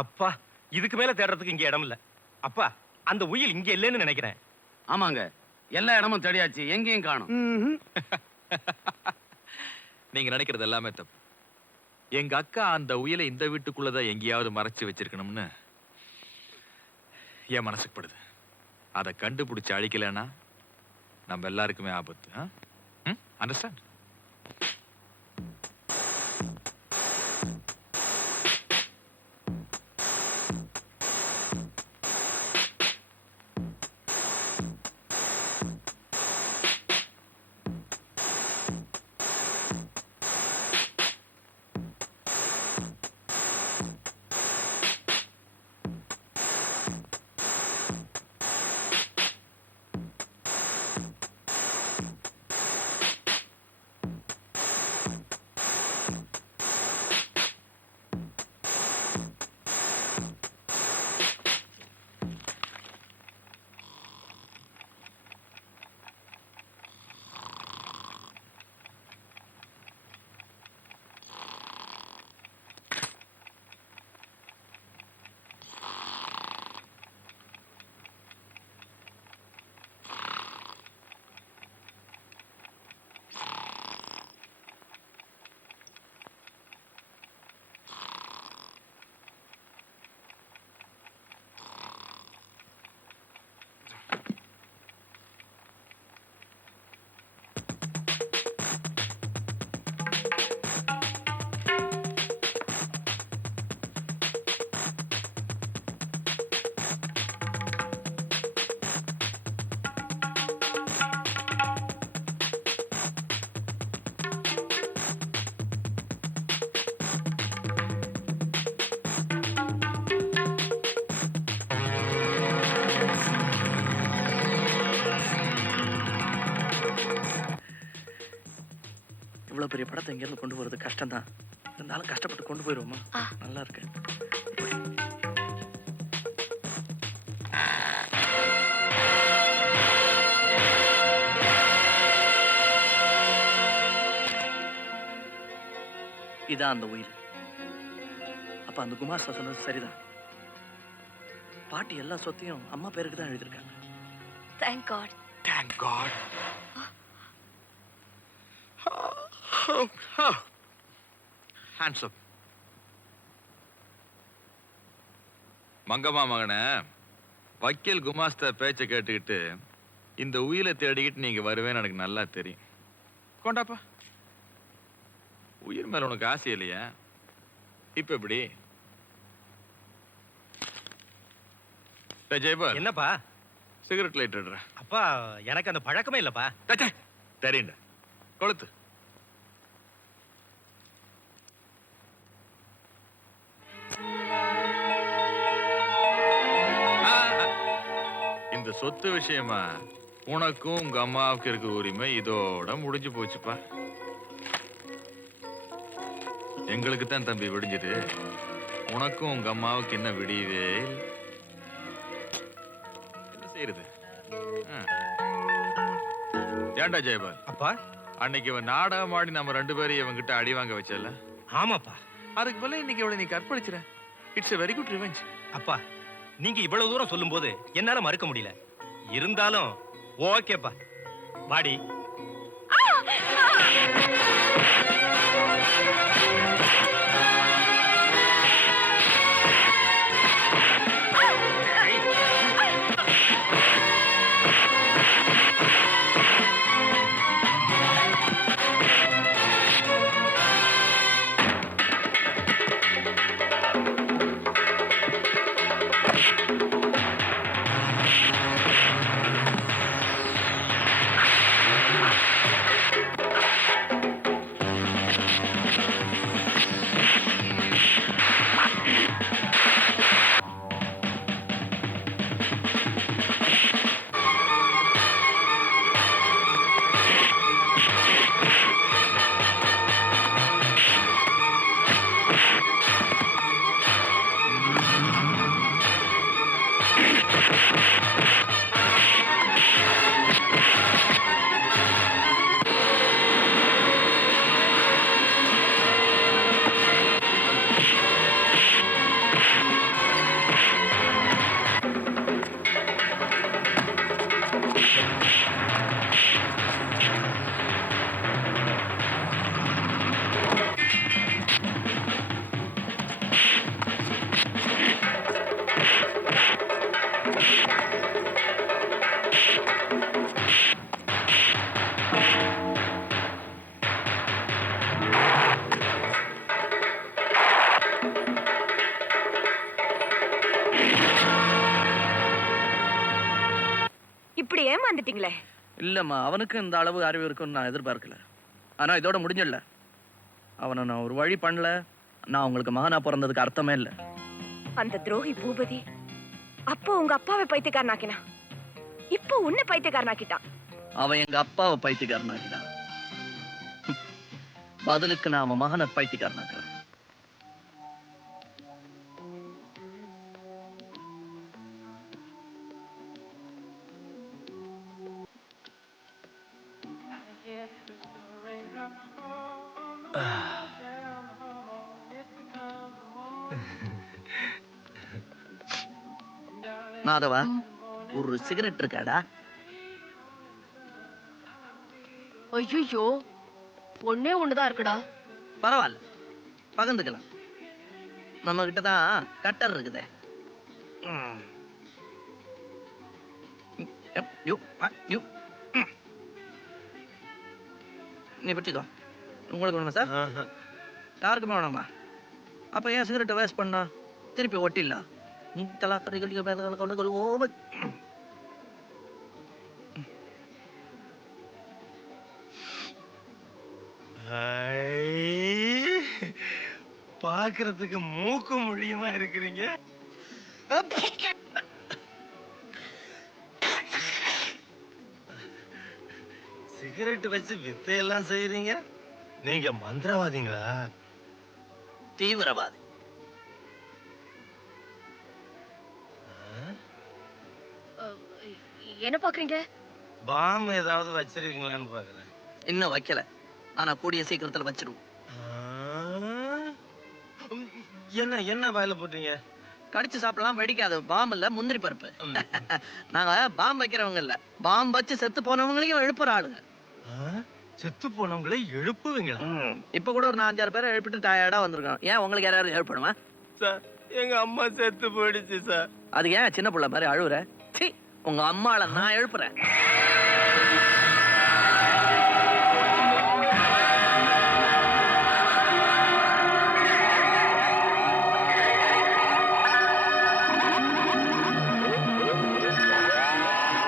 அப்பா, இதுக்கு மேல தேடுறதுக்கு இங்க இடம் இல்ல. அப்பா, அந்த உயில் இங்க இல்லைன்னு நினைக்கிறேன். ஆமாங்க, எல்லா இடமும் தேடியாச்சு, எங்கேயும் காணும். நீங்க நினைக்கிறது எல்லாமே தப்பு. எங்க அக்கா அந்த உயிலை இந்த வீட்டுக்குள்ளதான் எங்கேயாவது மறைச்சு வச்சிருக்கணும்னு என் மனசுக்கு படுது. அதை கண்டுபிடிச்சு அழிக்கலன்னா நம்ம எல்லாருக்குமே ஆபத்து. அண்டர்ஸ்டாண்ட்? இவ்வளவு பெரிய படத்தை இங்க இருந்து கொண்டு போறது கஷ்டம் தான். இருந்தாலும் கஷ்டப்பட்டு கொண்டு போயிருவோமா? நல்லா இருக்கு. இதான் அந்த உயில். அப்ப அந்த குமாஸ்தா சொன்னது சரிதான். பாட்டி எல்லா சொத்தையும் அம்மா பேருக்கு தான் எழுதியிருக்காங்க. Thank God. Thank God. Hands up. Mangamma மகனே, வக்கீல் குமாஸ்தா பேச்சை கேட்டுக்கிட்டு இந்த உயிரை தேடிக்கிட்டு நீங்க வருவேன்னு எனக்கு நல்லா தெரியும். கொண்டாப்பா. உயிர் மேல உனக்கு ஆசை இல்லையா? இப்ப எப்படி? ஜெயபால், என்னப்பா? சிகரெட் லைட் எடுற. அப்பா, எனக்கு அந்த பழக்கமே இல்லப்பா. தெரியுண்ட கொளுத்து. இந்த சொத்து விஷயமா உனக்கும் உங்க அம்மாவுக்கு இருக்கிற உரிமை இதோட முடிஞ்சு போச்சுப்பா. எங்களுக்கு தான் தம்பி விடிஞ்சது, உனக்கும் உங்க அம்மாவுக்கு என்ன விடியவே இல்லை. என்ன செய்யறது? ஏண்டா ஜெயபால், அப்பா, அன்னைக்கு இவன் நாடகம் ஆடி நம்ம 2 பேரையும் இவங்கிட்ட அடி வாங்க வச்சல. ஆமாப்பா. அதுக்கு பதிலா இன்னைக்கு இவளை நீ கற்பழிச்சிர. It's a very good revenge. அப்பா, நீங்க இவ்வளவு தூரம் சொல்லும் போது என்னால மறுக்க முடியல. இருந்தாலும் ஓகேப்பா. வாடி. இப்படி ஏமாந்துட்டீங்களே. இல்லம்மா, அவனுக்கு இந்த அளவு அறிவு இருக்குன்னு நான் எதிர்பார்க்கல. ஆனா இதோட முடிஞ்சிடல. அவனை நான் ஒரு வழி பண்ணல, நான் உங்களுக்கு மகனா பிறந்ததுக்கு அர்த்தமே இல்லை. அந்த துரோகி பூபதி அப்போ உங்க அப்பாவை பைத்தியக்காரனாக்கினா, இப்போ உன்னை பைத்தியக்காரனாக்கிட்டான். அவன் எங்க அப்பாவை பைத்தியக்காரனாக்கிட்டான். பதிலுக்கு நான் அவன் மகனை பைத்தியக்காரனாக்குறேன். மாதவா, ஒரு சிகரெட் இருக்காடா? ஐயோ, ஒண்ணே ஒண்ணுதான் இருக்குடா. பரவாயில்ல, பகிர்ந்துக்கலாம். நம்ம கிட்டதான் கட்டர் இருக்குதே. நீ பிடிச்சிக்கோ. உங்களுக்கு வேணுமா சார்? யாருக்குமே வேணாமா? அப்ப ஏன் சிகரெட்டை வேஸ்ட் பண்ணா? திருப்பி ஒட்டிடலாம். பாக்குறதுக்கு மூக்கு மொழியுமா இருக்கிறீங்க. சிகரெட் வச்சு வித்தையெல்லாம் செய்யறீங்க. நீங்க மந்திரவாதிங்களா? தீவிரவாதி. என்ன பாக்குறீங்க? பாம் ஏதாவது வச்சிருக்கீங்களான்னு பாக்குறேன். இன்னும் வைக்கல, ஆனா கூடிய சீக்கிரத்துல வச்சிருவோம். என்ன என்ன வாயில போட்டீங்க? கடிச்சு சாப்பிடலாம், வெடிக்காது. பாம்பு இல்ல, முந்திரி பருப்பு. நாங்க பாம்பு வைக்கிறவங்க இல்ல, பாம்பு வச்சு செத்து போனவங்களையும் எழுப்புற ஆளுங்க. செத்து போனவங்களை எழுப்புவீங்களா? இப்ப கூட ஒரு 4-5 பேரை எழுப்பிட்டு டயர்டா வந்திருக்கோம். ஏன் உங்களுக்கு யாராவது எழுப்பணுமா? சார், எங்க அம்மா செத்து போயிடுச்சு சார். அது ஏன் சின்ன பிள்ளை மாதிரி அழுவுற? சீ, உங்க அம்மாளை நான் எழுப்புறேன்.